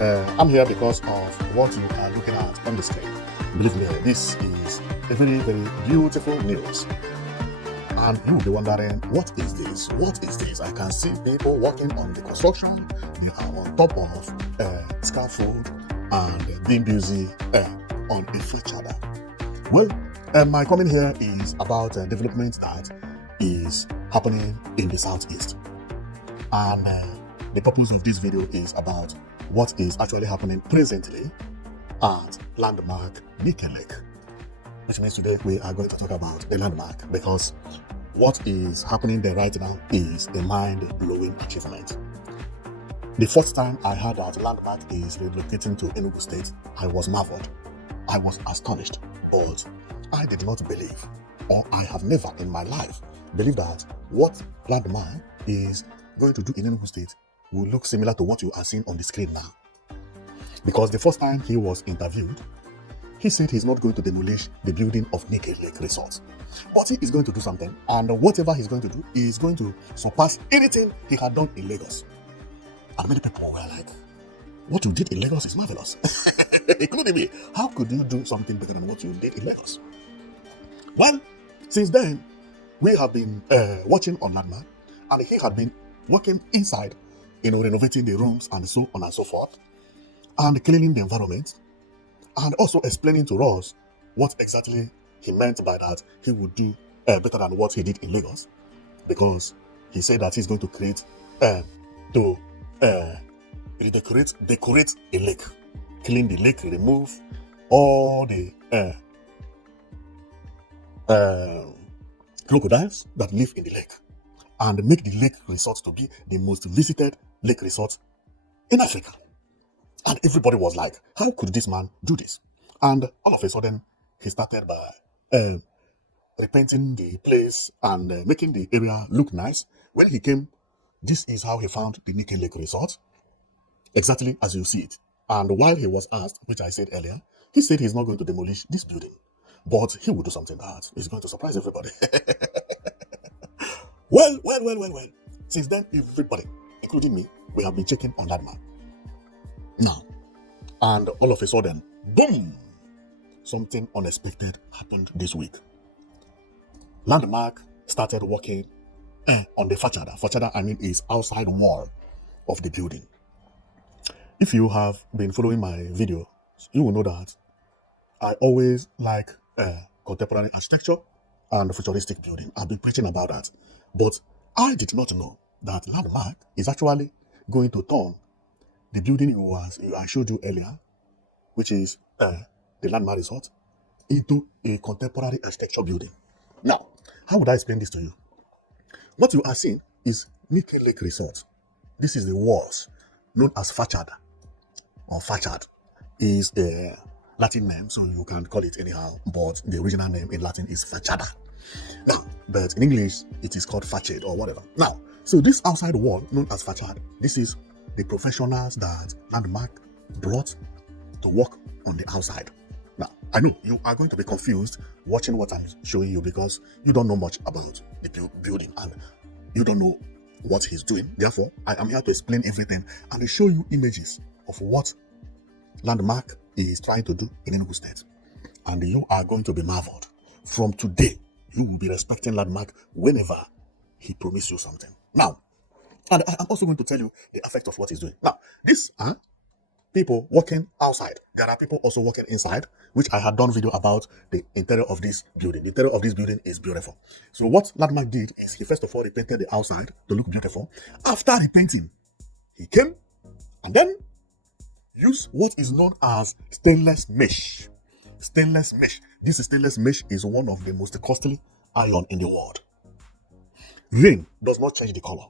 I'm here because of what you are looking at on the screen. Believe me, this is a very, very beautiful news. And you will be wondering, what is this? What is this? I can see people working on the construction. They are on top of scaffold and being busy on a facade. Well, my comment here is about development that is happening in the southeast. And the purpose of this video is about what is actually happening presently at landmark Nickel Lake, which means today we are going to talk about the landmark because what is happening there right now is a mind-blowing achievement. The first time I heard that landmark is relocating to Enugu State, I was marveled. I was astonished, but I did not believe, or I have never in my life believed that what landmark is going to do in Enugu State will look similar to what you are seeing on the screen now. Because the first time he was interviewed, he said he's not going to demolish the building of Nickel Lake Resort, but he is going to do something, and whatever he's going to do is going to surpass anything he had done in Lagos. And many people were like, what you did in Lagos is marvelous. Including me. How could you do something better than what you did in Lagos? Well, since then, we have been watching on landmark, and he had been working inside, renovating the rooms and so on and so forth, and cleaning the environment, and also explaining to us what exactly he meant by that he would do better than what he did in Lagos, because he said that he's going to create, decorate a lake, clean the lake, remove all the crocodiles that live in the lake, and make the lake resort to be the most visited lake resort in Africa. And everybody was like, how could this man do this? And all of a sudden, he started by repainting the place and making the area look nice. When he came, this is how he found the Nickel Lake Resort, exactly as you see it. And while he was asked, which I said earlier, he said he's not going to demolish this building, but he will do something that is going to surprise everybody. Well. Since then, everybody, including me, we have been checking on that man. Now, and all of a sudden, boom! Something unexpected happened this week. Landmark started working on the facade. Facade, I mean, is outside wall of the building. If you have been following my video, you will know that I always like contemporary architecture and futuristic building. I've been preaching about that. But I did not know that landmark is actually going to turn the building I showed you earlier, which is the landmark resort, into a contemporary architecture building. Now, how would I explain this to you? What you are seeing is Nickel Lake Resort. This is the walls known as facade, or facade is the Latin name, so you can call it anyhow, but the original name in Latin is facada. Now, but in English, it is called facade or whatever. Now, so this outside wall known as facade, this is the professionals that Landmark brought to work on the outside. Now, I know you are going to be confused watching what I'm showing you because you don't know much about the building and you don't know what he's doing. Therefore, I am here to explain everything and show you images of what Landmark is trying to do in Enugu State. And you are going to be marveled. From today, you will be respecting Landmark whenever he promises you something. Now, and I'm also going to tell you the effect of what he's doing. Now, these are people working outside. There are people also working inside, which I had done video about the interior of this building. The interior of this building is beautiful. So what Landmark did is he first of all repainted the outside to look beautiful. After repainting, he came and then used what is known as stainless mesh. Stainless mesh. This stainless mesh is one of the most costly iron in the world. Rain does not change the color.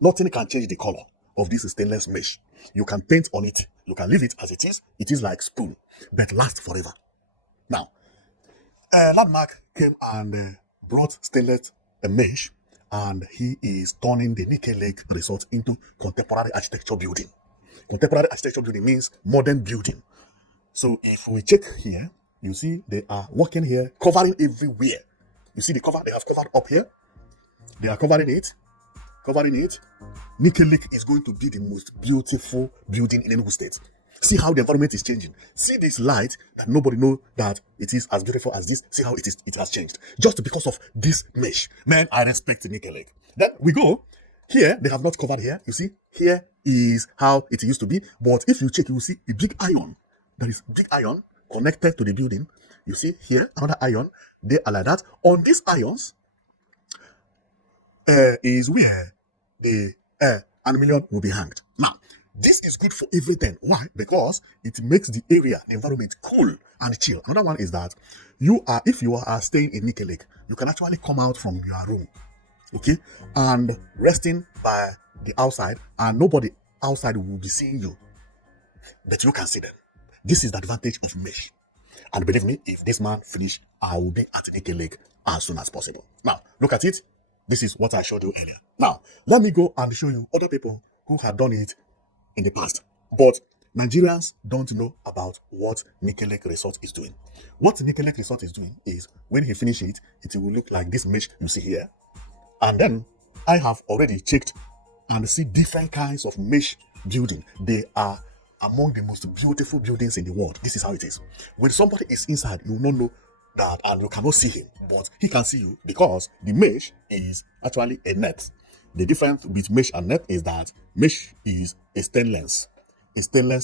Nothing can change the color of this stainless mesh. You can paint on it. You can leave it as it is. It is like spoon, but lasts forever. Now, Landmark came and brought stainless mesh, and he is turning the Nickel Lake Resort into contemporary architecture building. Contemporary architecture building means modern building. So if we check here, you see they are working here, covering everywhere. You see the cover, they have covered up here. They are covering it. covering it, Nike Lake is going to be the most beautiful building in Enugu State. See how the environment is changing. See this light that nobody know that it is as beautiful as this. See how it has changed. Just because of this mesh. Man, I respect Nike Lake. Then we go. Here, they have not covered here. You see, here is how it used to be. But if you check, you will see a big iron. There is big iron connected to the building. You see here, another iron. They are like that. On these irons is where the aluminium will be hanged. Now, this is good for everything. Why? Because it makes the area, the environment cool and chill. Another one is that if you are staying in Nike Lake, you can actually come out from your room, okay, and resting by the outside, and nobody outside will be seeing you, but you can see them. This is the advantage of mesh. And believe me, if this man finish, I will be at Nike Lake as soon as possible. Now, look at it. This is what I showed you earlier. Now, let me go and show you other people who have done it in the past. But Nigerians don't know about what Nike Lake Resort is doing. What Nike Lake Resort is doing is, when he finishes it, it will look like this mesh you see here. And then, I have already checked and see different kinds of mesh building. They are among the most beautiful buildings in the world. This is how it is. When somebody is inside, you will not know that, and you cannot see him, but he can see you, because the mesh is actually a net. The difference between mesh and net is that mesh is a stainless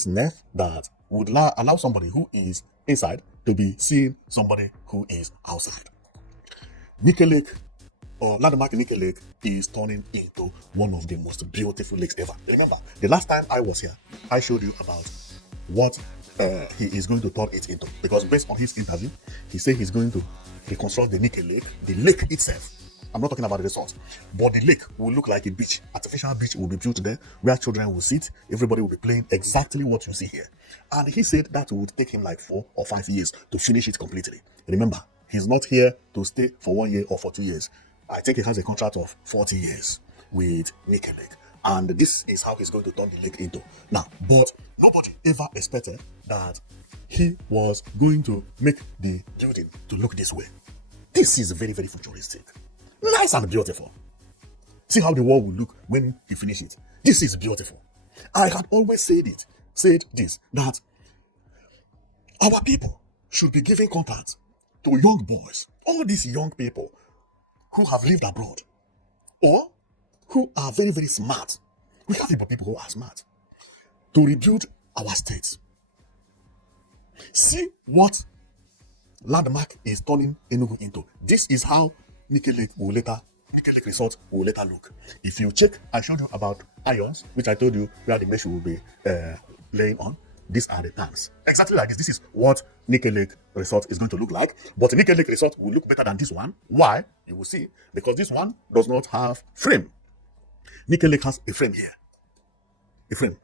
net that would allow somebody who is inside to be seeing somebody who is outside. Nike Lake, or landmark Nike Lake, is turning into one of the most beautiful lakes ever. Remember, the last time I was here, I showed you about what he is going to turn it into, because based on his interview, he said he's going to reconstruct the Nike Lake, the lake itself. I'm not talking about the resort, but the lake will look like a beach. Artificial beach will be built there where children will sit, everybody will be playing exactly what you see here. And he said that would take him like 4 or 5 years to finish it completely. Remember, he's not here to stay for 1 year or for 2 years. I think he has a contract of 40 years with Nike Lake. And this is how he's going to turn the lake into. Now, but nobody ever expected that he was going to make the building to look this way. This is very, very futuristic. Nice and beautiful. See how the wall will look when he finishes it. This is beautiful. I had always said this, that our people should be giving contracts to young boys, all these young people who have lived abroad, or who are very, very smart. We have people who are smart, to rebuild our states. See what landmark is turning Enugu into. This is how Nike Lake Resort will later look. If you check, I showed you about irons, which I told you where the mesh will be laying on. These are the tanks. Exactly like this. This is what Nike Lake Resort is going to look like. But Nike Lake Resort will look better than this one. Why? You will see. Because this one does not have frame. Nike Lake has a frame here.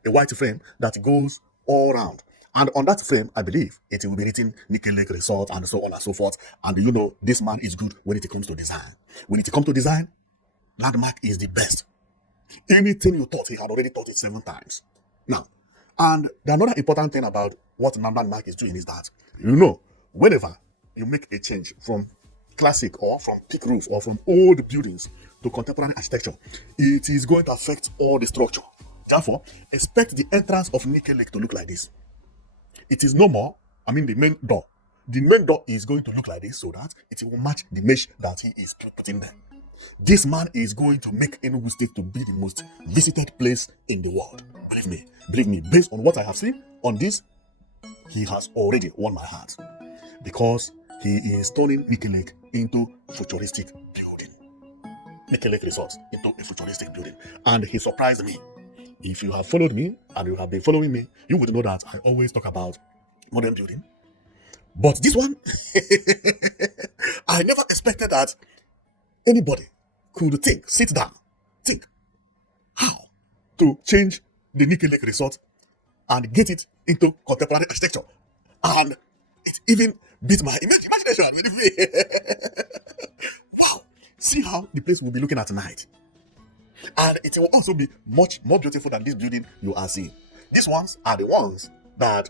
A white frame that goes all around. And on that frame, I believe it will be written Nike Lake Resort and so on and so forth. And you know, this man is good when it comes to design. When it comes to design, Landmark is the best. Anything you thought, he had already thought it 7 times. Now, and the another important thing about what Landmark is doing is that, you know, whenever you make a change from classic or from thick roof or from old buildings to contemporary architecture, it is going to affect all the structure. Therefore, expect the entrance of Nike Lake to look like this. It is no more, the main door. The main door is going to look like this so that it will match the mesh that he is putting there. This man is going to make Enugu State to be the most visited place in the world. Believe me, based on what I have seen on this, he has already won my heart. Because he is turning Nike Lake into futuristic building. Nike Lake Resort into a futuristic building. And he surprised me. If you have followed me and you have been following me, you would know that I always talk about modern building. But this one, I never expected that anybody could sit down, think how to change the Nike Lake Resort and get it into contemporary architecture. And it even beat my imagination. Wow. See how the place will be looking at night. And it will also be much more beautiful than this building you are seeing. These ones are the ones that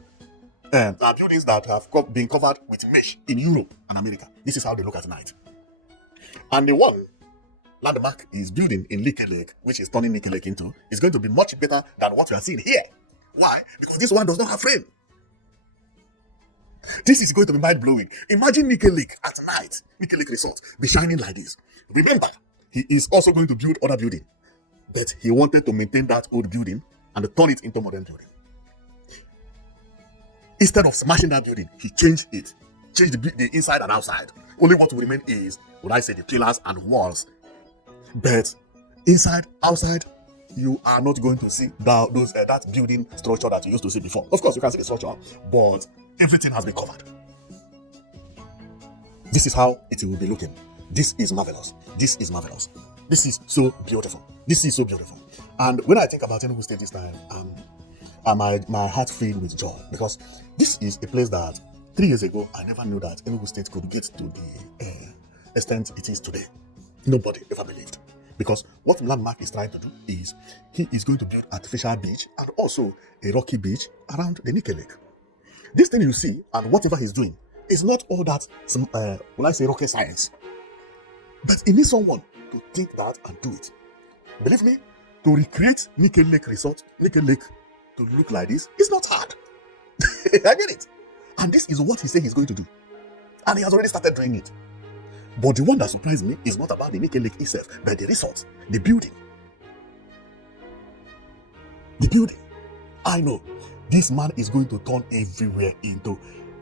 are buildings that have been covered with mesh in Europe and America. This is how they look at night. And the one Landmark is building in Nike Lake, which is turning Nike Lake into, is going to be much better than what we are seeing here. Why? Because this one does not have frame. This is going to be mind-blowing. Imagine Nike Lake at night, Nike Lake Resort, be shining like this. Remember, he is also going to build other building, but he wanted to maintain that old building and turn it into modern building. Instead of smashing that building, he changed it. Changed the inside and outside. Only what will remain is, would I say, the pillars and walls. But inside, outside, you are not going to see that building structure that you used to see before. Of course, you can see the structure, but everything has been covered. This is how it will be looking. This is marvelous. This is marvelous. This is so beautiful. This is so beautiful. And when I think about Enugu State this time, my heart filled with joy, because this is a place that 3 years ago I never knew that Enugu State could get to the extent it is today. Nobody ever believed. Because what Landmark is trying to do is, he is going to build artificial beach and also a rocky beach around the Nike Lake. This thing you see and whatever he's doing is not all that, when I say rocket science, but it needs someone to think that and do it. Believe me, to recreate Nike Lake Resort, Nike Lake to look like this, it's not hard. I get it. And this is what he said he's going to do. And he has already started doing it. But the one that surprised me is not about the Nike Lake itself, but the resort, the building. The building. I know this man is going to turn everywhere into,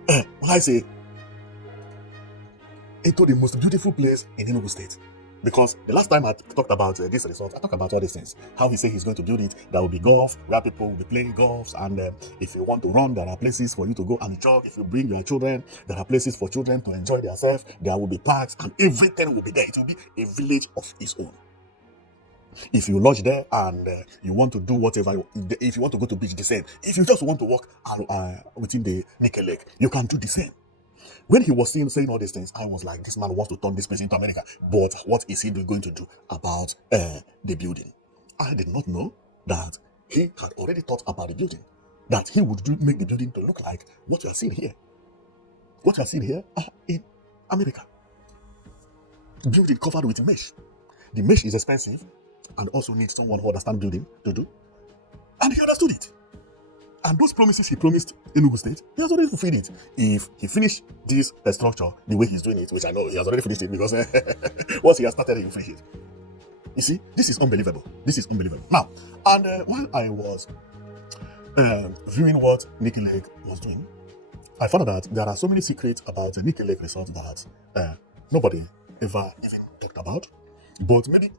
when I say, into the most beautiful place in Enugu State. Because the last time I talked about this resort, I talked about all these things. How he said he's going to build it. There will be golf, where people will be playing golf. And if you want to run, there are places for you to go and jog. If you bring your children, there are places for children to enjoy themselves. There will be parks and everything will be there. It will be a village of its own. If you lodge there and you want to do whatever, if you want to go to beach, the same. If you just want to walk within the Nike Lake, you can do the same. When he was saying all these things, I was like, this man wants to turn this place into America. But what is he going to do about the building? I did not know that he had already thought about the building. That he would make the building to look like what you are seeing here. What you are seeing here in America. Building covered with mesh. The mesh is expensive and also needs someone who understands building to do. And he understood it. And those promises he promised Enugu State, he has already fulfilled it. If he finished this structure the way he's doing it, which I know he has already finished it, because once he has started, he will finish it. You see, this is unbelievable. This is unbelievable. Now, and while I was viewing what Nike Lake was doing, I found out that there are so many secrets about the Nike Lake Resort that nobody ever even talked about. But maybe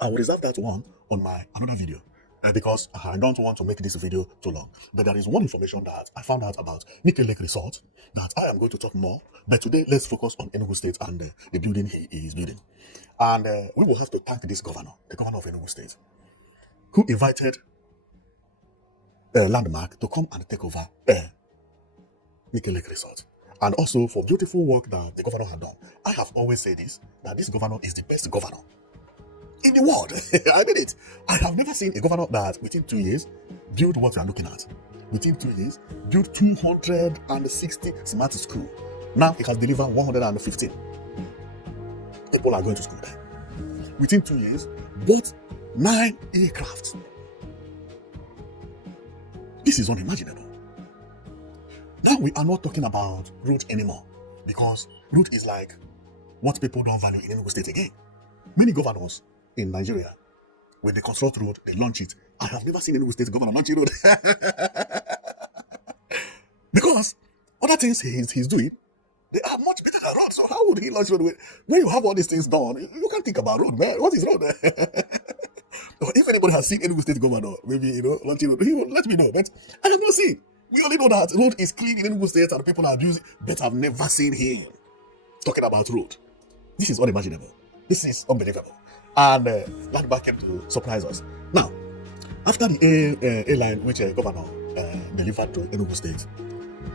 I will reserve that one on my another video. Because I don't want to make this video too long. But there is one information that I found out about Nike Lake Resort that I am going to talk more. But today, let's focus on Enugu State and the building he is building. And we will have to thank this governor, the governor of Enugu State, who invited Landmark to come and take over Nike Lake Resort. And also for beautiful work that the governor had done. I have always said this, that this governor is the best governor in the world. I did it. I have never seen a governor that within 2 years built what you are looking at. Within 2 years, built 260 smart schools. Now he has delivered 115. People are going to school there. Within 2 years, bought 9 aircrafts. This is unimaginable. Now we are not talking about road anymore, because road is like what people don't value in Enugu State again. Many governors in Nigeria, when they construct road, they launch it. I have never seen Enugu State governor launch a road. Because other things he's doing, they are much better than road. So how would he launch road? When you have all these things done, you can't think about road, man. What is road? If anybody has seen Enugu State governor, maybe, launching road, he will let me know. But I have not seen. We only know that road is clean in Enugu State and people are abusing, but I've never seen him talking about road. This is unimaginable. This is unbelievable. And Landmark came to surprise us. Now, after the airline which governor delivered to Enugu State,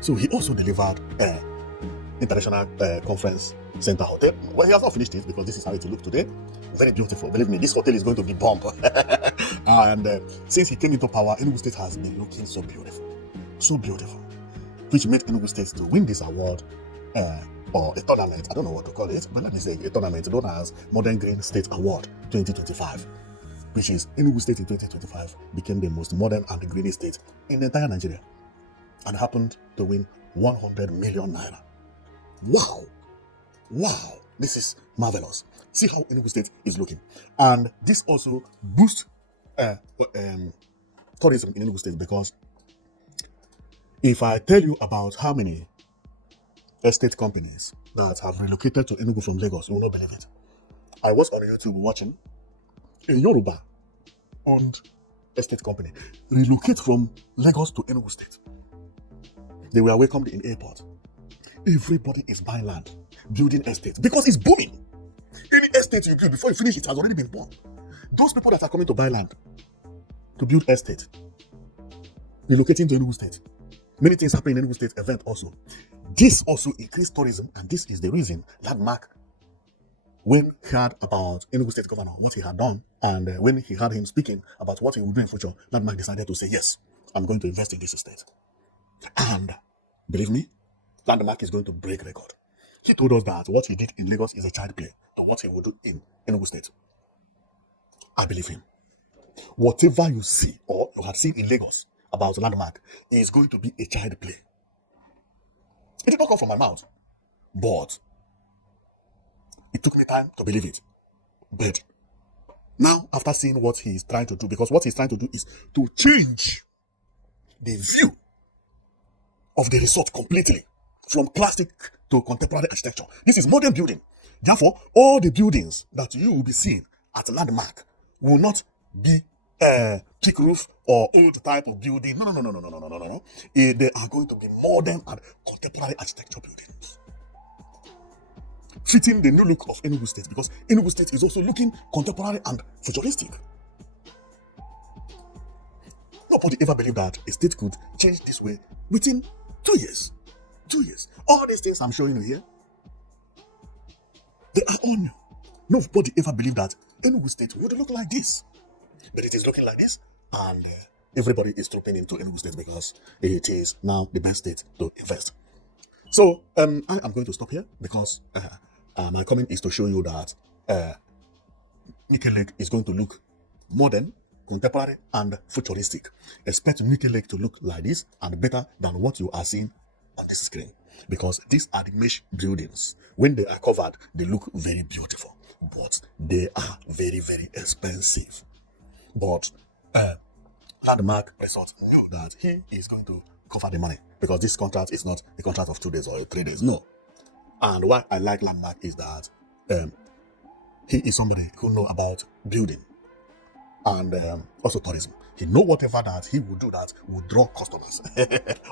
so he also delivered International Conference Center Hotel. Well, he has not finished it because this is how it will look today. Very beautiful. Believe me, this hotel is going to be bomb. And since he came into power, Enugu State has been looking so beautiful. So beautiful. Which made Enugu State to win this award or a tournament, I don't know what to call it, but let me say a tournament known as Modern Green State Award 2025, which is Enugu State in 2025 became the most modern and the greenest state in the entire Nigeria and happened to win 100 million naira. Wow! Wow! This is marvelous. See how Enugu State is looking. And this also boosts tourism in Enugu State, because if I tell you about how many estate companies that have relocated to Enugu from Lagos, you will not believe it. I was on YouTube watching a Yoruba owned estate company relocate from Lagos to Enugu State. They were welcomed in airport. Everybody is buying land, building estates, because it's booming. Any estate you build, before you finish, it has already been born. Those people that are coming to buy land, to build estate, relocating to Enugu State. Many things happen in Enugu State event also. This also increased tourism, and this is the reason Landmark, when he heard about Enugu State Governor, what he had done, and when he heard him speaking about what he would do in future, Landmark decided to say, yes, I'm going to invest in this estate. And believe me, Landmark is going to break record. He told us that what he did in Lagos is a child play, and what he will do in Enugu State, I believe him. Whatever you see or you have seen in Lagos about Landmark is going to be a child play. It did not come from my mouth, but it took me time to believe it. But now, after seeing what he's trying to do, because what he's trying to do is to change the view of the resort completely, from classic to contemporary architecture. This is modern building. Therefore, all the buildings that you will be seeing at Landmark will not be thick roof or old type of building. No. They are going to be modern and contemporary architecture buildings, fitting the new look of Enugu State, because Enugu State is also looking contemporary and futuristic. Nobody ever believed that a state could change this way within 2 years. 2 years. All these things I'm showing you here, they are all new. Nobody ever believed that Enugu State would look like this. But it is looking like this, and everybody is trooping into Enugu State because it is now the best state to invest. So I am going to stop here, because my comment is to show you that Nike Lake is going to look modern, contemporary, and futuristic. Expect Nike Lake to look like this and better than what you are seeing on this screen, because these are the mesh buildings. When they are covered, they look very beautiful, but they are very, very expensive. But Landmark Resort knew that he is going to cover the money, because this contract is not a contract of 2 days or 3 days. No. And why I like Landmark is that he is somebody who knows about building and also tourism. He knows whatever that he will do that will draw customers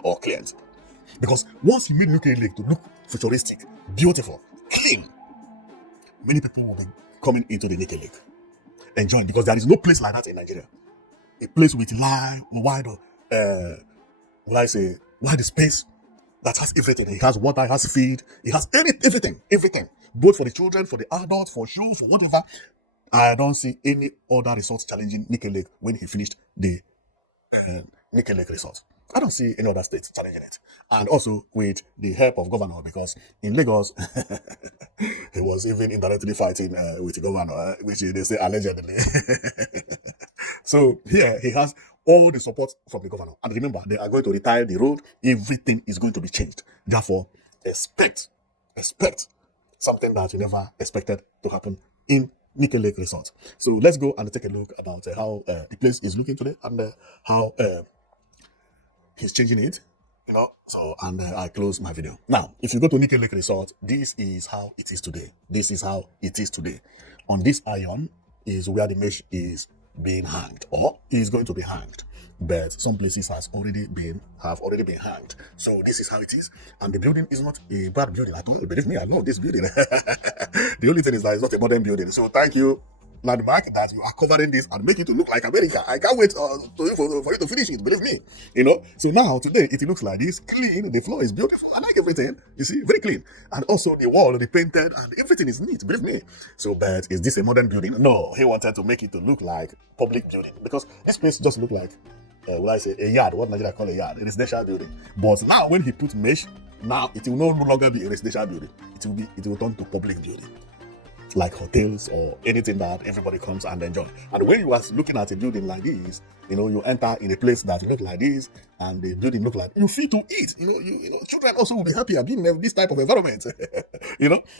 or clients. Because once he made Nike Lake to look futuristic, beautiful, clean, many people will be coming into the Nike Lake, enjoying, because there is no place like that in Nigeria. A place with wide space that has everything. It has water, it has feed, it has everything. Both for the children, for the adults, for shoes, for whatever. I don't see any other resort challenging Nike Lake when he finished the Nike Lake resort. I don't see any other state challenging it. And also with the help of governor, because in Lagos, he was even indirectly fighting with the governor, which they say allegedly. So here he has all the support from the governor. And remember, they are going to retire the road. Everything is going to be changed. Therefore, expect something that you never expected to happen in Nike Lake Resort. So let's go and take a look about how the place is looking today, and how he's changing it, So, and I close my video. Now, if you go to Nike Lake Resort, this is how it is today. On this iron is where the mesh is being hanged, or is going to be hanged. But some places have already been hanged. So this is how it is. And the building is not a bad building at all. Believe me, I love this building. The only thing is that it's not a modern building. So thank you, Landmark, that you are covering this and make it to look like America. I can't wait for you to finish it, believe me. So now today it looks like this, clean. The floor is beautiful. I like everything. You see, very clean. And also the wall, the painted, and everything is neat, believe me. So, but is this a modern building? No, he wanted to make it to look like public building, because this place just look like a yard, what Nigeria call a yard, a residential building. But now when he put mesh, Now it will no longer be a residential building. It will turn to public building, like hotels or anything that everybody comes and enjoy. And when you are looking at a building like this, you enter in a place that look like this, and the building look like, you feel to eat. Children also will be happier being in this type of environment.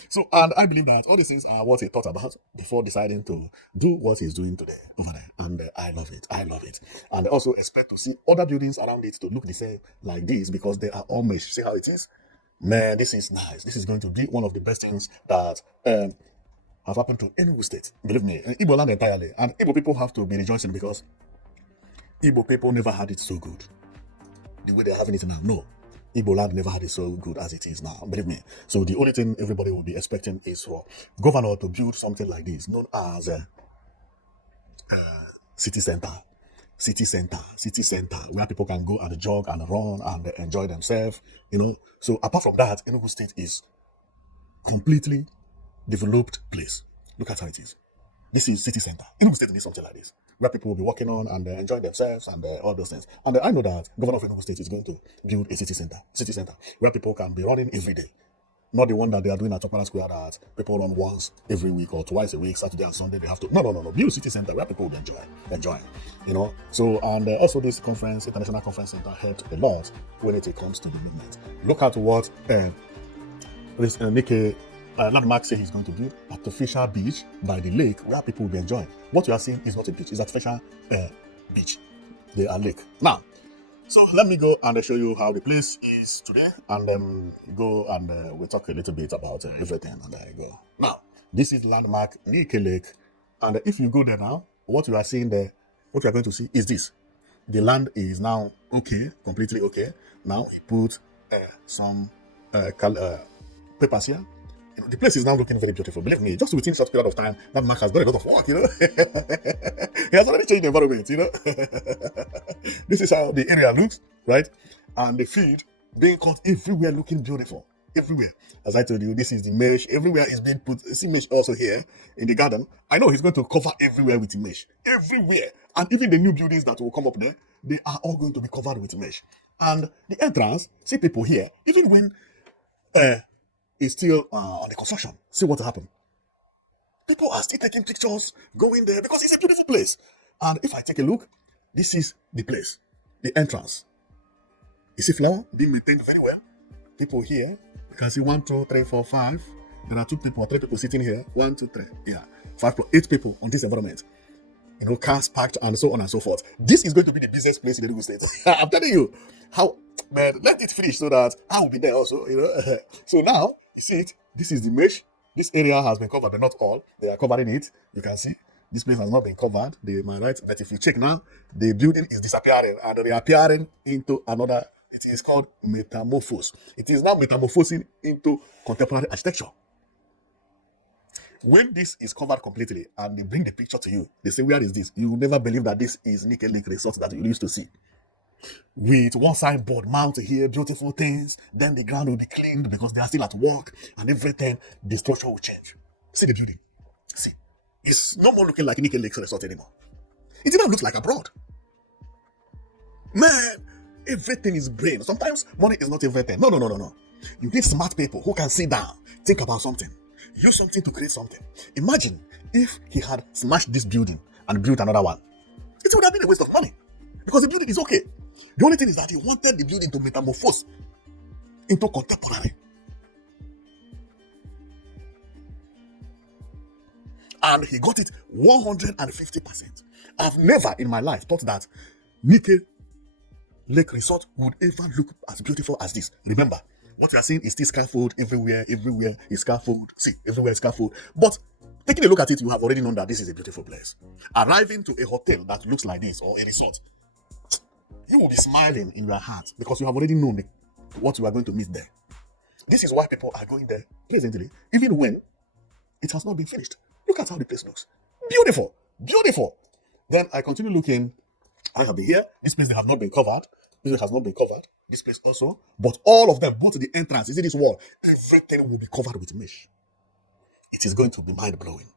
So, and I believe that all these things are what he thought about before deciding to do what he's doing today over there. And I love it. I love it. And I also expect to see other buildings around it to look the same like this, because they are all mesh. See how it is? Man, this is nice. This is going to be one of the best things that have happened to Enugu State. Believe me, in Igbo land entirely. And Igbo people have to be rejoicing, because Igbo people never had it so good the way they're having it now. No, Igbo land never had it so good as it is now. Believe me. So the only thing everybody will be expecting is for governor to build something like this, known as city center. City center, where people can go and jog and run and enjoy themselves. So apart from that, Enugu State is completely developed place. Look at how it is. This is city center. Enugu State needs something like this, where people will be walking on and enjoying themselves and all those things. And I know that governor of Enugu State is going to build a city center where people can be running every day. Not the one that they are doing at Chapala Square that people run once every week or twice a week, Saturday and Sunday. They have to. No. Build city center where people will enjoy. So, and also this conference, international conference center, helped a lot when it comes to the movement. Look at what this Nike Landmark say he's going to build: artificial beach by the lake where people will be enjoying. What you are seeing is not a beach; it's artificial beach. They are lake. Now, so let me go and show you how the place is today, and then go and we'll talk a little bit about everything. And I go now. This is Landmark Nike Lake, and if you go there now, what you are seeing there, what you are going to see is this: the land is now okay, completely okay. Now he put some papers here. The place is now looking very beautiful. Believe me, just within a short period of time, that Mark has done a lot of work, He has already changed the environment, This is how the area looks, right? And the field being cut everywhere, looking beautiful. Everywhere. As I told you, this is the mesh. Everywhere is being put. See mesh also here in the garden. I know he's going to cover everywhere with mesh. Everywhere. And even the new buildings that will come up there, they are all going to be covered with mesh. And the entrance, see people here, even when is still on the construction. See what happened. People are still taking pictures, going there, because it's a beautiful place. And if I take a look, this is the place, the entrance. You see flower being maintained very well. People here, you can see 1, 2, 3, 4, 5. There are 2 people, 3 people sitting here. 1, 2, 3. Yeah, 5, 8 people on this environment. Cars parked and so on and so forth. This is going to be the busiest place in the Enugu State. I'm telling you, how, man, let it finish so that I will be there also, So now, see it, this is the mesh. This area has been covered, but not all. They are covering it. You can see this place has not been covered. They might right, but if you check now, the building is disappearing and reappearing into another. It is called metamorphose. It is now metamorphosing into contemporary architecture. When this is covered completely and they bring the picture to you, they say, where is this? You will never believe that this is Nike Lake Resort that you used to see. With one signboard mounted here, beautiful things, then the ground will be cleaned because they are still at work and everything, the structure will change. See the building. See. It's no more looking like Nike Lake Resort anymore. It even looks like abroad. Man, everything is brain. Sometimes money is not everything. No. You need smart people who can sit down, think about something, use something to create something. Imagine if he had smashed this building and built another one. It would have been a waste of money because the building is okay. The only thing is that he wanted the building to metamorphose into contemporary. And he got it 150%. I've never in my life thought that Nike Lake Resort would ever look as beautiful as this. Remember, what you are seeing is still scaffold everywhere is scaffold. See, everywhere is scaffold. But taking a look at it, you have already known that this is a beautiful place. Arriving to a hotel that looks like this or a resort, you will be smiling in your heart because you have already known what you are going to meet there. This is why people are going there pleasantly, even when it has not been finished. Look at how the place looks. Beautiful. Beautiful. Then I continue looking. I have been here. This place they have not been covered. This place has not been covered. This place also. But all of them, both the entrance, you see this wall, everything will be covered with mesh. It is going to be mind-blowing.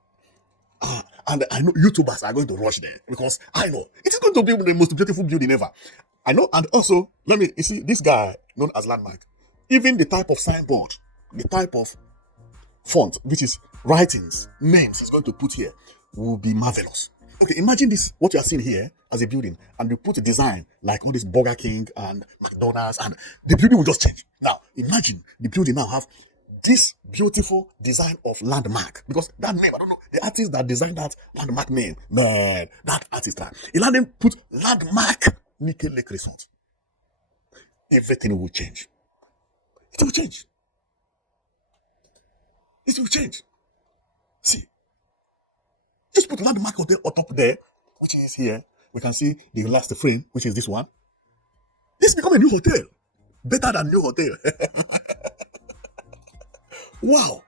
And I know YouTubers are going to rush there because I know it is going to be the most beautiful building ever. I know, and also, you see, this guy known as Landmark, Even the type of signboard, the type of font, which is writings, names he's going to put here, will be marvelous. Okay, imagine this, what you are seeing here as a building, and you put a design like all this Burger King and McDonald's, and the building will just change. Now, imagine the building now have this beautiful design of landmark, because that name, I don't know, the artist that designed that landmark name, man, that artist, he let them put landmark Nickel Lake Resort. Everything will change. It will change. It will change. See, just put landmark hotel on top there, which is here. We can see the last frame, which is this one. This become a new hotel. Better than new hotel. Wow.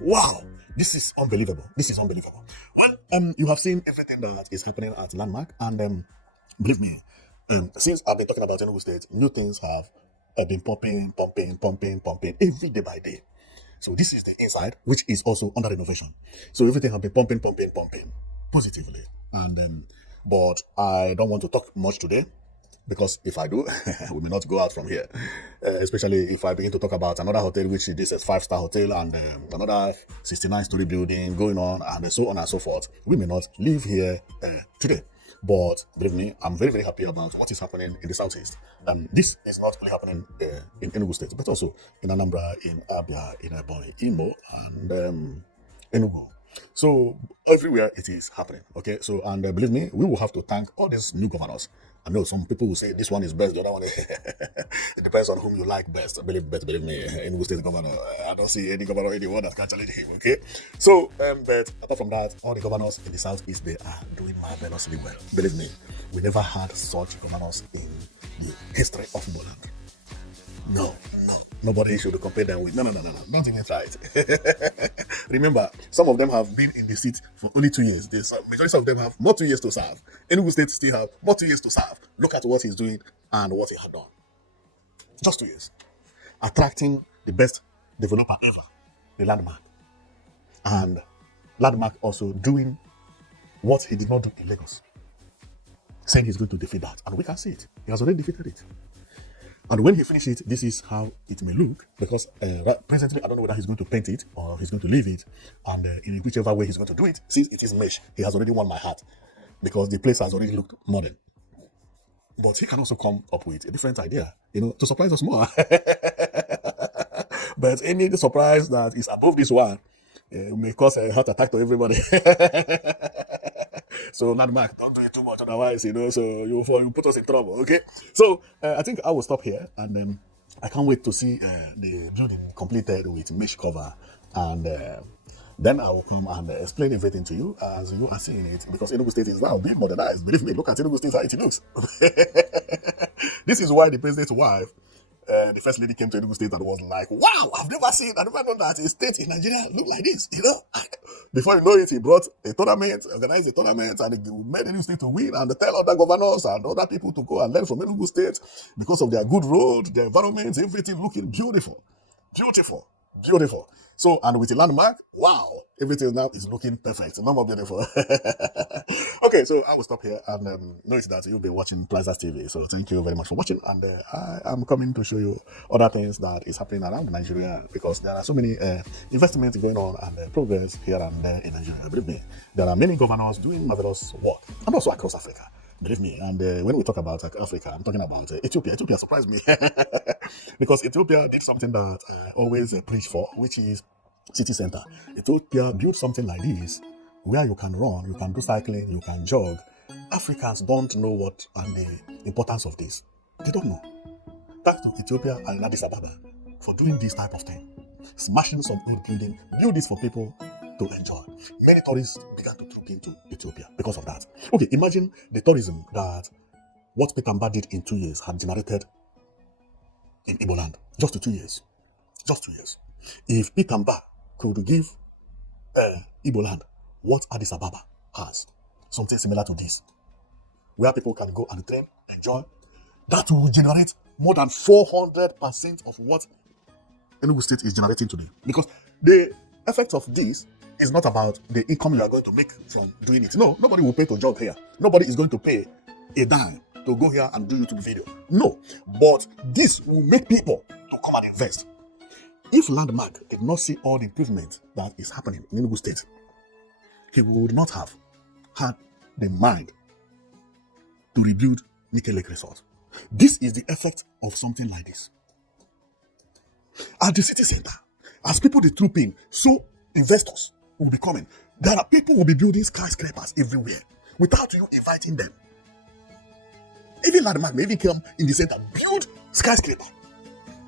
Wow. This is unbelievable. This is unbelievable. Well, you have seen everything that is happening at Landmark, and believe me, since I've been talking about Enugu State, new things have been pumping every day by day. So this is the inside, which is also under renovation. So everything has been pumping positively. And but I don't want to talk much today, because if I do, we may not go out from here. Especially if I begin to talk about another hotel, which this is 5-star hotel, and another 69-story building going on, and so on and so forth. We may not leave here today. But believe me, I'm very, very happy about what is happening in the southeast. This is not only happening in Enugu State, but also in Anambra, in Abia, in Ebonyi, Imo, and Enugu. So everywhere it is happening. Okay, so and believe me, we will have to thank all these new governors. I know some people will say this one is best, the other one it depends on whom you like best. Believe me, Enugu State governor, I don't see any governor anyone that can challenge him. Okay, so but apart from that, all the governors in the southeast, they are doing marvelously well. Believe me, we never had such governors in the history of Igboland. No. Nobody should compare them with. No. Not even try it. Remember, some of them have been in the seat for only 2 years. The majority of them have more 2 years to serve. Enugu State still have more 2 years to serve. Look at what he's doing and what he had done. Just 2 years. Attracting the best developer ever, the Landmark. And Landmark also doing what he did not do in Lagos. Saying he's going to defeat that. And we can see it. He has already defeated it. And when he finishes it, this is how it may look, because presently I don't know whether he's going to paint it or he's going to leave it, and in whichever way he's going to do it, since it is mesh, he has already won my heart, because the place has already looked modern. But he can also come up with a different idea, to surprise us more. But any surprise that is above this one may cause a heart attack to everybody. So Landmark, don't do it too much, otherwise, so you put us in trouble, okay? So I think I will stop here, and I can't wait to see the building completed with mesh cover, and then I will come and explain everything to you as you are seeing it, because Enugu State is now being modernized. Believe me, look at Enugu State, how it looks. This is why the president's wife, the first lady, came to Enugu State and was like, wow, I've never known that a state in Nigeria look like this, Before you know it, he brought a tournament, organized a tournament, and he made Enugu State to win, and tell other governors and other people to go and learn from Enugu State because of their good road, their environment, everything looking beautiful. So, and with the Landmark, wow, everything now is looking perfect. No more beautiful. Okay, so I will stop here, and notice that you'll be watching Plazas TV. So thank you very much for watching, and I am coming to show you other things that is happening around Nigeria, because there are so many investments going on and progress here and there in Nigeria. Believe me, there are many governors doing marvelous work, and also across Africa. Believe me, and when we talk about Africa, I'm talking about Ethiopia. Ethiopia surprised me because Ethiopia did something that I always preach for, which is city center. Ethiopia built something like this, where you can run, you can do cycling, you can jog. Africans don't know what and the importance of this. They don't know. Back to Ethiopia and Addis Ababa for doing this type of thing, smashing some old building, build this for people to enjoy. Many tourists began to troop into Ethiopia because of that. Okay, imagine the tourism that what Petamba did in 2 years had generated in Igboland. Just 2 years. Just 2 years. If Petamba could give Igboland what Addis Ababa has, something similar to this, where people can go and train, enjoy, that will generate more than 400% of what Enugu State is generating today. Because the effect of this is not about the income you are going to make from doing it. No, nobody will pay to jog here. Nobody is going to pay a dime to go here and do YouTube video. No, but this will make people to come and invest. If Landmark did not see all the improvement that is happening in Enugu State, he would not have had the mind to rebuild Nike Lake Resort. This is the effect of something like this. At the city center, as people they troop in, so investors will be coming. There are people who will be building skyscrapers everywhere without you inviting them. Even Landmark may even come in the center, build skyscraper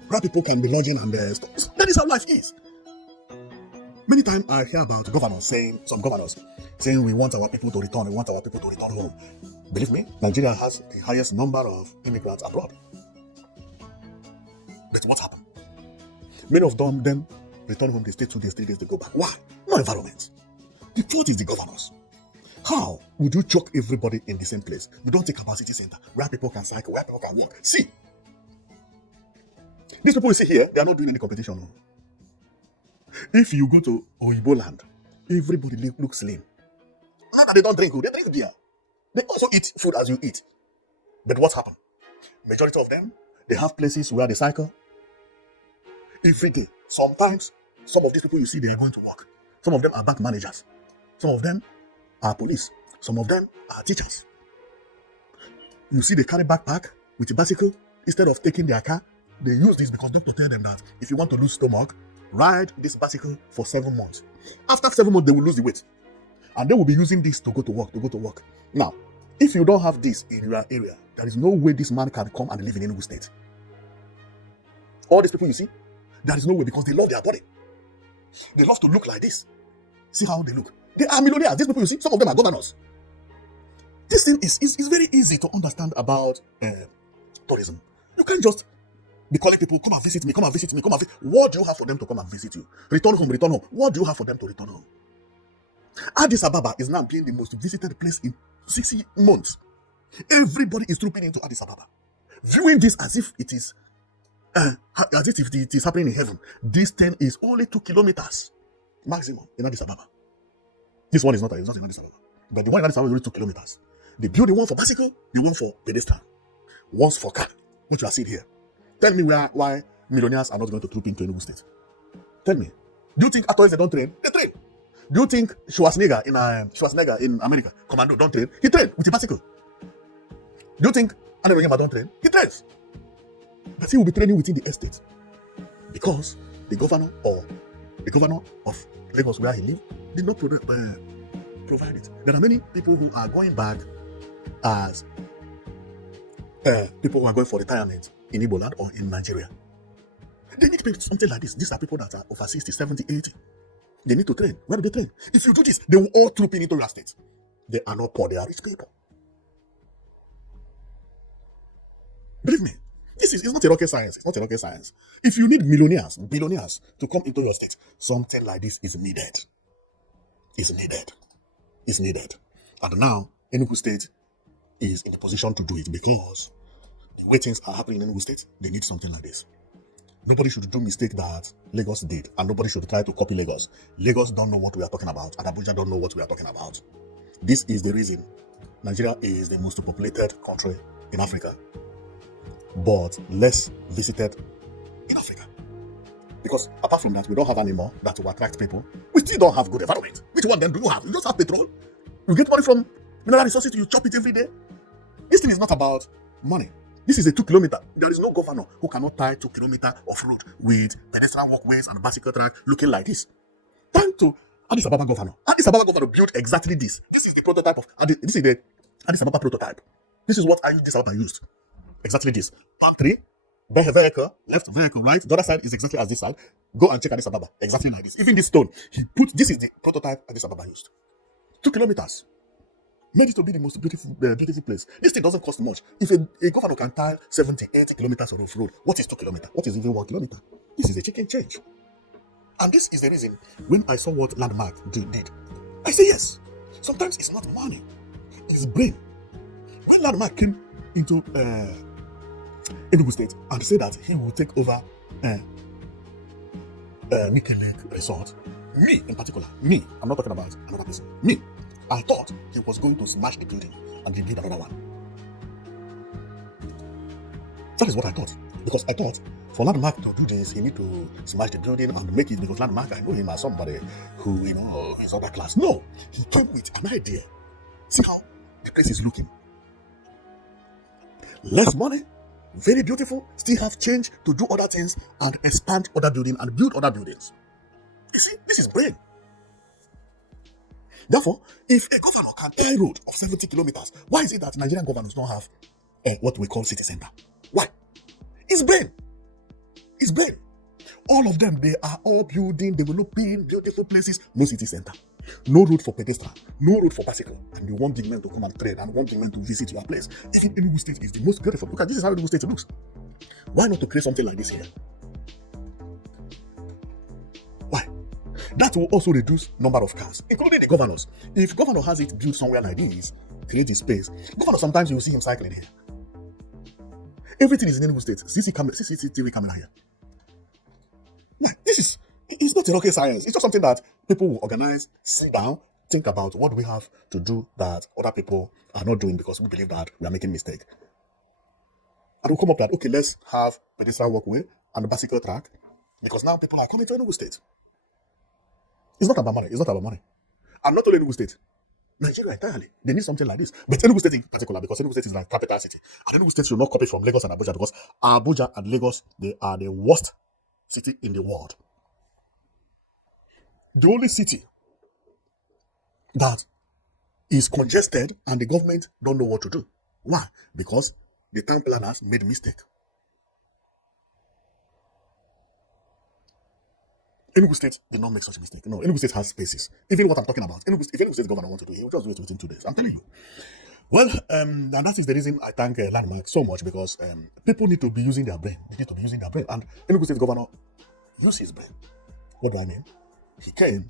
where people can be lodging and stores. That is how life is. Many times I hear about some governors saying we want our people to return home. Believe me, Nigeria has the highest number of immigrants abroad. But what happened? Many of them return home, they stay 2 days, 3 days, they go back. Why? No environment. The fault is the governors. How would you choke everybody in the same place? You don't think about city center, where people can cycle, where people can walk. See, these people you see here, they are not doing any competition. No. If you go to Oyibo land, everybody looks slim. Not that they don't drink, they drink beer. They also eat food as you eat. But what happened? Majority of them, they have places where they cycle every day. Sometimes, some of these people you see, they are going to work. Some of them are bank managers. Some of them are police. Some of them are teachers. You see, they carry backpack with a bicycle. Instead of taking their car, they use this because doctor tell them that if you want to lose stomach, ride this bicycle for 7 months. After 7 months, they will lose the weight. And they will be using this to go to work, Now, if you don't have this in your area, there is no way this man can come and live in Enugu State. All these people you see, there is no way because they love their body. They love to look like this. See how they look. They are millionaires. These people you see, some of them are governors. This thing is very easy to understand about tourism. You can't just be calling people, come and visit me. What do you have for them to come and visit you? Return home. What do you have for them to return home? Addis Ababa is now being the most visited place in 60 months. Everybody is trooping into Addis Ababa, viewing this as if it is happening in heaven. This thing is only 2 kilometers maximum in Addis Ababa. This one is not in Addis Ababa, but the one in Addis Ababa is only 2 kilometers. They build the one for bicycle, the one for pedestrian, one's for car. What you are seeing here. Tell me why millionaires are not going to troop into Enugu State. Tell me. Do you think actors they don't train? They train. Do you think Schwarzenegger in America, Commando, don't train? He trains with a bicycle. Do you think Anna don't train? He trains. But he will be training within the estate. Because the governor of Lagos where he lives did not provide it. There are many people who are going back as people who are going for retirement in Igbo land or in Nigeria. They need to pay something like this. These are people that are over 60, 70, 80. They need to train. Where do they train? If you do this, they will all troop into your state. They are not poor, they are rich people. Believe me, this is not a rocket science. It's not a rocket science. If you need billionaires to come into your state, something like this is needed. It's needed. And now, Enugu State is in a position to do it because the way things are happening in Enugu State, they need something like this. Nobody should do mistake that Lagos did, and nobody should try to copy Lagos. Lagos don't know what we are talking about, and Abuja don't know what we are talking about. This is the reason Nigeria is the most populated country in Africa, but less visited in Africa. Because apart from that, we don't have any more that will attract people. We still don't have good environment. Which one then do you have? You just have petrol. You get money from mineral resources, you chop it every day. This thing is not about money. This is a 2 kilometer. There is no governor who cannot tie 2 kilometers of road with pedestrian walkways and bicycle track looking like this. Thank to Addis Ababa governor. Addis Ababa governor built exactly this. This is the prototype of this is the Addis Ababa prototype. This is what Addis Ababa used. Exactly this. Palm tree, vehicle, left vehicle, right. The other side is exactly as this side. Go and check Addis Ababa. Exactly like this. Even this stone, this is the prototype Addis Ababa used. 2 kilometers. Made it to be the most beautiful place. This thing doesn't cost much. If a governor can tile 70, 80 kilometers of road, what is 2 kilometers? What is even 1 kilometer? This is a chicken change. And this is the reason when I saw what Landmark did, I say yes. Sometimes it's not money, it's brain. When Landmark came into Enugu State and said that he will take over Nike Lake Resort, me in particular, I'm not talking about another person, I thought he was going to smash the building and rebuild another one. That is what I thought. Because I thought for Landmark to do this, he need to smash the building and make it, because Landmark, I know him as somebody who, is upper class. No, he came with an idea. See how the place is looking. Less money, very beautiful, still have change to do other things and expand other buildings and build other buildings. You see, this is brain. Therefore, if a governor can tie road of 70 kilometers, why is it that Nigerian governors don't have what we call city center? Why? It's brain. It's brain. All of them, they are all building, developing beautiful places, no city center. No road for pedestrian, no road for bicycle, and you want big men to come and trade, and want big men to visit your place. I think Enugu State is the most beautiful. Look at this is how Enugu State looks. Why not to create something like this here? Why? That will also reduce number of cars, including the governors. If governor has it built somewhere like this, create the space. Governor, sometimes you will see him cycling here. Everything is in Enugu State. CCTV camera here. Why? It's not a rocket science. It's just something that people will organize, sit down, think about what do we have to do that other people are not doing because we believe that we are making mistake. And we'll come up that, okay, let's have pedestrian walkway and a bicycle track, because now people are coming to Enugu State. It's not about money. It's not about money. And not only Enugu State, Nigeria entirely. They need something like this. But Enugu State in particular, because Enugu State is like capital city. And Enugu State should not copy from Lagos and Abuja, because Abuja and Lagos, they are the worst city in the world. The only city that is congested and the government don't know what to do. Why? Because the town planners made a mistake. Enugu State did not make such a mistake. No, Enugu State has spaces. Even what I'm talking about, if Enugu State governor wants to do, he will just do it within 2 days. I'm telling you. Well, and that is the reason I thank Landmark so much, because people need to be using their brain. They need to be using their brain. And Enugu State governor used his brain. What do I mean? He came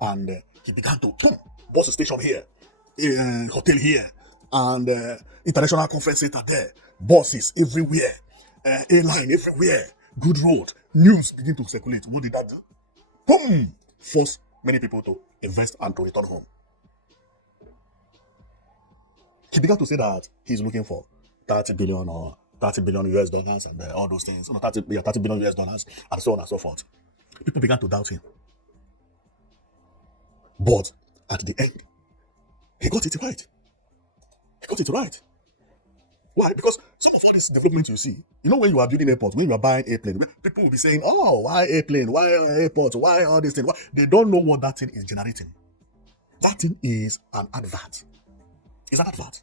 and he began to bus station here, hotel here, and international conference center there, buses everywhere, airline everywhere, good road, news begin to circulate. What did that do? Boom! Force many people to invest and to return home. He began to say that he's looking for 30 billion or 30 billion US dollars and all those things, 30 billion US dollars, and so on and so forth. People began to doubt him. But at the end, he got it right. He got it right. Why? Because some of all this development you see, when you are building airports, when you are buying airplane, people will be saying, oh, why airplane? Why airports? Why all this thing? Why? They don't know what that thing is generating. That thing is an advert. It's an advert.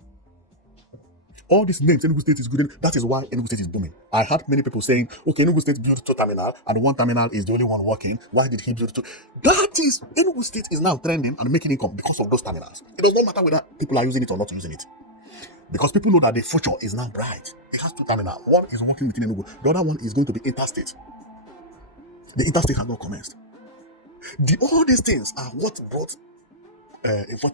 All these names, Enugu State is good. That is why Enugu State is booming. I heard many people saying, okay, Enugu State built 2 terminals, and 1 terminal is the only one working. Why did he build 2? That is, Enugu State is now trending and making income because of those terminals. It does not matter whether people are using it or not using it. Because people know that the future is now bright. It has 2 terminals. One is working within Enugu. The other one is going to be interstate. The interstate has not commenced. All these things are what brought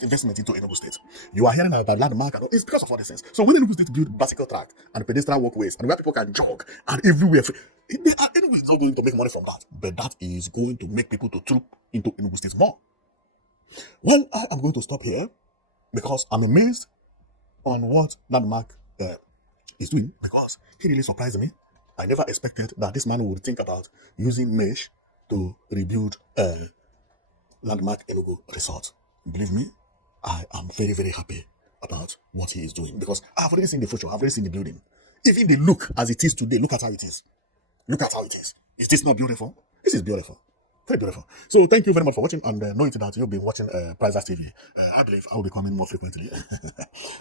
investment into Enugu State. You are hearing about Landmark, and it's because of all these things. So when Enugu State build bicycle track and pedestrian walkways and where people can jog and everywhere, Enugu is not going to make money from that, but that is going to make people to troop into Enugu State more. Well, I am going to stop here because I'm amazed on what Landmark is doing, because he really surprised me. I never expected that this man would think about using mesh to rebuild Landmark Enugu Resort. Believe me, I am very, very happy about what he is doing, because I've already seen the future. I've already seen the building. Even the look as it is today, look at how it is. Look at how it is. Is this not beautiful? This is beautiful. Very beautiful. So thank you very much for watching, and knowing that you've been watching Prizers TV. I believe I will be coming more frequently.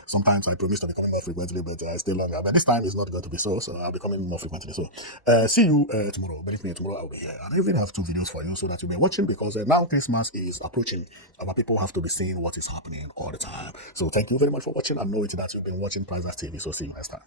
Sometimes I promise to be coming more frequently, but still longer. But this time is not going to be so I'll be coming more frequently. So see you tomorrow. Believe me, tomorrow I'll be here. And I even have 2 videos for you so that you'll be watching, because now Christmas is approaching. Our people have to be seeing what is happening all the time. So thank you very much for watching, and know that you've been watching Prizers TV. So see you next time.